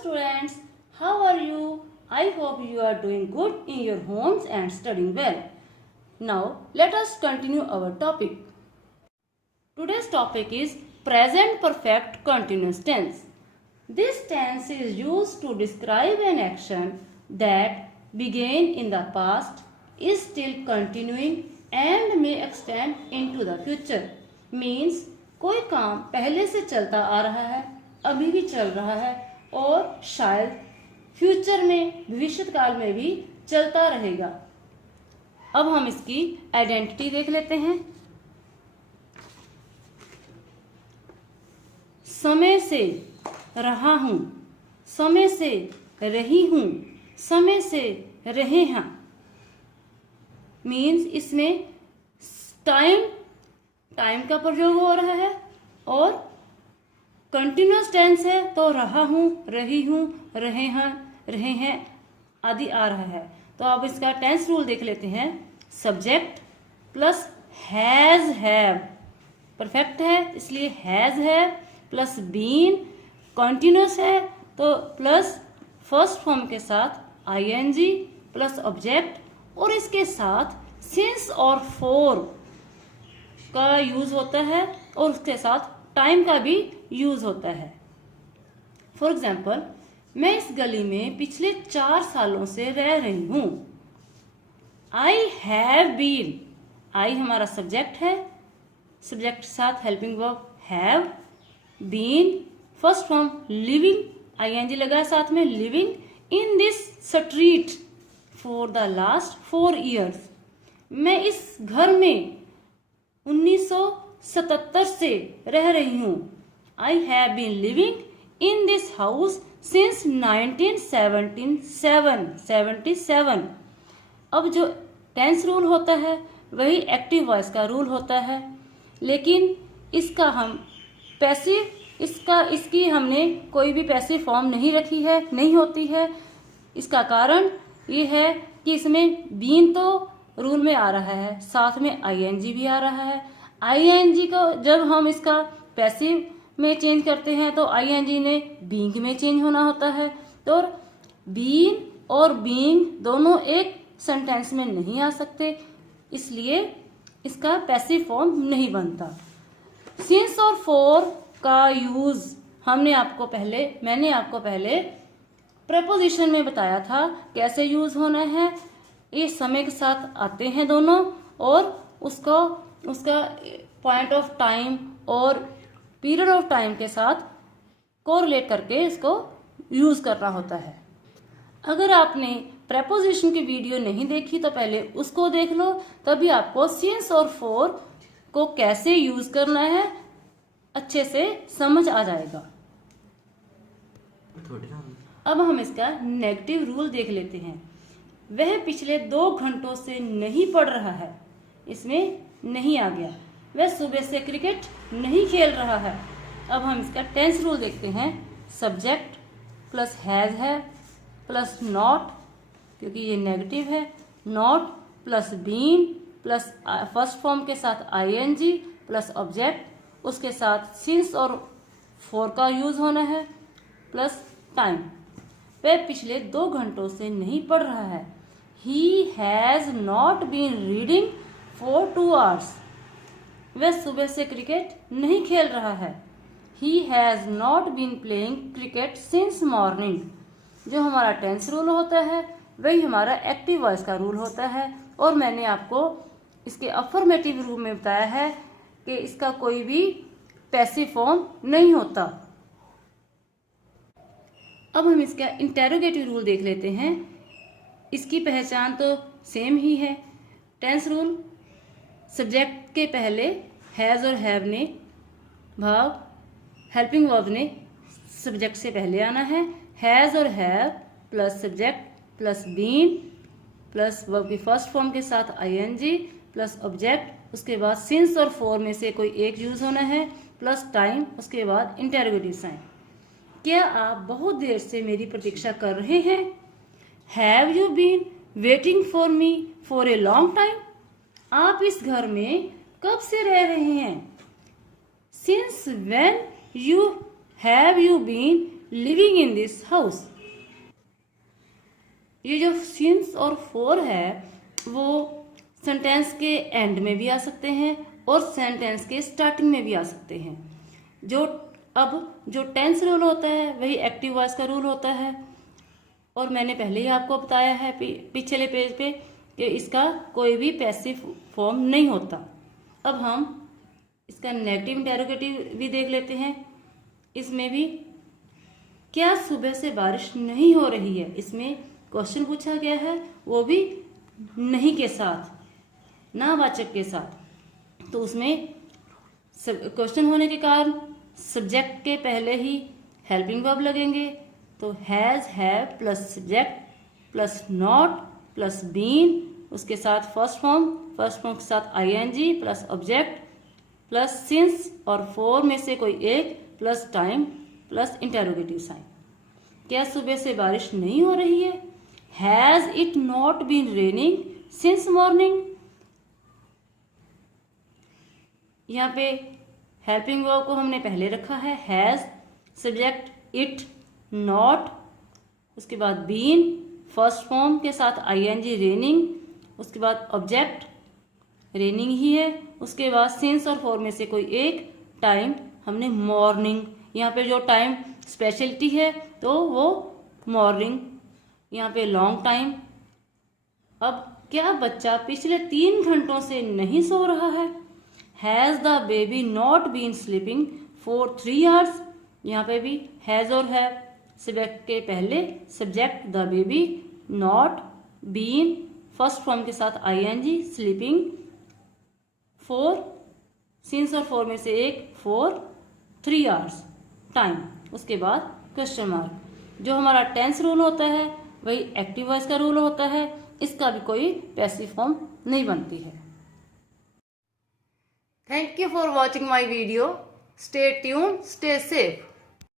students, how are you? I hope you are doing good in your homes and studying well. Now let us continue our topic. Today's topic is present perfect continuous tense. This tense is used to describe an action that began in the past, is still continuing and may extend into the future. Means कोई काम पहले से चलता आ रहा है, अभी भी चल रहा है और शायद फ्यूचर में भविष्य काल में भी चलता रहेगा। अब हम इसकी आइडेंटिटी देख लेते हैं। समय से रहा हूं, समय से रही हूं, समय से रहे हैं। मीन्स इसमें टाइम का प्रयोग हो रहा है और कंटिन्यूस टेंस है तो रहा हूं, रही हूं, रहे हैं आदि आ रहा है। तो अब इसका टेंस रूल देख लेते हैं। Subject plus has have, perfect है इसलिए हैज है, प्लस बीन कंटिन्यूस है तो प्लस फर्स्ट फॉर्म के साथ आईएनजी प्लस ऑब्जेक्ट और इसके साथ सिंस और फॉर का यूज होता है और उसके साथ टाइम का भी यूज होता है। फॉर एग्जाम्पल, मैं इस गली में पिछले 4 सालों से रह रही हूं। आई हैव बीन, आई हमारा सब्जेक्ट है, सब्जेक्ट के साथ helping verb have, been first form living, ING लगा साथ में, living in this street for the last 4 years। मैं इस घर में 1977 से रह रही हूं। I have been living in this house since 1977। अब जो टेंस रूल होता है वही एक्टिव वॉइस का रूल होता है, लेकिन इसका हम पैसिव इसकी हमने कोई भी पैसिव फॉर्म नहीं रखी है, नहीं होती है। इसका कारण ये है कि इसमें बीन तो रूल में आ रहा है, साथ में आईएनजी भी आ रहा है। आईएनजी को जब हम इसका पैसिव में चेंज करते हैं तो आईएनजी ने बीइंग में चेंज होना होता है। तो बीइंग और बीइंग दोनों एक सेंटेंस में नहीं आ सकते, इसलिए इसका पैसिव फॉर्म नहीं बनता। सिंस और फॉर का यूज मैंने आपको पहले प्रपोजिशन में बताया था कैसे यूज होना है। ये समय के साथ आते हैं दोनों और उसका पॉइंट ऑफ टाइम और पीरियड ऑफ टाइम के साथ कोरिलेट करके इसको यूज करना होता है। अगर आपने प्रपोजिशन की वीडियो नहीं देखी तो पहले उसको देख लो, तभी आपको सिंस और फॉर को कैसे यूज करना है अच्छे से समझ आ जाएगा। अब हम इसका नेगेटिव रूल देख लेते हैं। वह पिछले 2 घंटों से नहीं पढ़ रहा है, इसमें नहीं आ गया। वह सुबह से क्रिकेट नहीं खेल रहा है। अब हम इसका टेंस रूल देखते हैं। सब्जेक्ट प्लस हैज है प्लस नॉट, क्योंकि ये नेगेटिव है, not plus been plus first form के साथ आईएनजी प्लस ऑब्जेक्ट, उसके साथ सिंस और फॉर का यूज होना है प्लस टाइम। वह पिछले 2 घंटों से नहीं पढ़ रहा है। He has not been reading for 2 hours। वह सुबह से क्रिकेट नहीं खेल रहा है। He has not been playing cricket since morning। जो हमारा टेंस रूल होता है वही हमारा एक्टिव वॉइस का रूल होता है और मैंने आपको इसके अफर्मेटिव रूल में बताया है कि इसका कोई भी पैसिव फॉर्म नहीं होता। अब हम इसका इंटेरोगेटिव रूल देख लेते हैं। इसकी पहचान तो सेम ही है। टेंस रूल सब्जेक्ट के पहले हैज और हैव ने भाव हेल्पिंग वर्ब ने सब्जेक्ट से पहले आना है। हैज और have plus subject plus been plus verb की फर्स्ट फॉर्म के साथ आईएनजी प्लस ऑब्जेक्ट, उसके बाद सिंस और फॉर में से कोई एक यूज होना है प्लस टाइम, उसके बाद इंटेरोगेटिव साइन। क्या आप बहुत देर से मेरी प्रतीक्षा कर रहे हैं? Have you been waiting for me for a long time? आप इस घर में कब से रह रहे हैं? Since when have you been living in this house. ये जो सिंस और फॉर है वो सेंटेंस के एंड में भी आ सकते हैं और सेंटेंस के स्टार्टिंग में भी आ सकते हैं। जो टेंस रूल होता है वही एक्टिव वॉइस का रूल होता है, और मैंने पहले ही आपको बताया है पिछले पेज पे कि इसका कोई भी पैसिव फॉर्म नहीं होता। अब हम इसका नेगेटिव इंटेरोगेटिव भी देख लेते हैं। इसमें भी क्या सुबह से बारिश नहीं हो रही है, इसमें क्वेश्चन पूछा गया है, वो भी नहीं के साथ, नावाचक के साथ। तो उसमें क्वेश्चन होने के कारण सब्जेक्ट के पहले ही हेल्पिंग वर्ब लगेंगे। तो has, have plus subject plus not plus been, उसके साथ फर्स्ट फॉर्म के साथ ING plus object plus since और फॉर में से कोई एक plus time plus interrogative sign. क्या सुबह से बारिश नहीं हो रही है? Has it not been raining since morning. यहाँ पे हेल्पिंग वर्ब को हमने पहले रखा है, हैज, सब्जेक्ट इट, नॉट, उसके बाद बीन, फर्स्ट फॉर्म के साथ आईएनजी रेनिंग, उसके बाद ऑब्जेक्ट रेनिंग ही है, उसके बाद सिंस और फॉर में से कोई एक, टाइम हमने मॉर्निंग। यहाँ पे जो टाइम स्पेशलिटी है तो वो मॉर्निंग, यहाँ पे लॉन्ग टाइम। अब क्या बच्चा पिछले 3 घंटों से नहीं सो रहा है? Has the baby not been sleeping for 3 hours. यहाँ पे भी हैज और हैव सब्जेक्ट के पहले subject the baby, not, been, first form के साथ आईएनजी, स्लीपिंग, फॉर, सिंस और फॉर में से एक, फॉर 3 आवर्स टाइम, उसके बाद क्वेश्चन मार्क। जो हमारा टेंस रूल होता है वही एक्टिव वॉइस का रूल होता है, इसका भी कोई पैसिव फॉर्म नहीं बनती है। Thank you for watching my video. Stay tune, stay safe.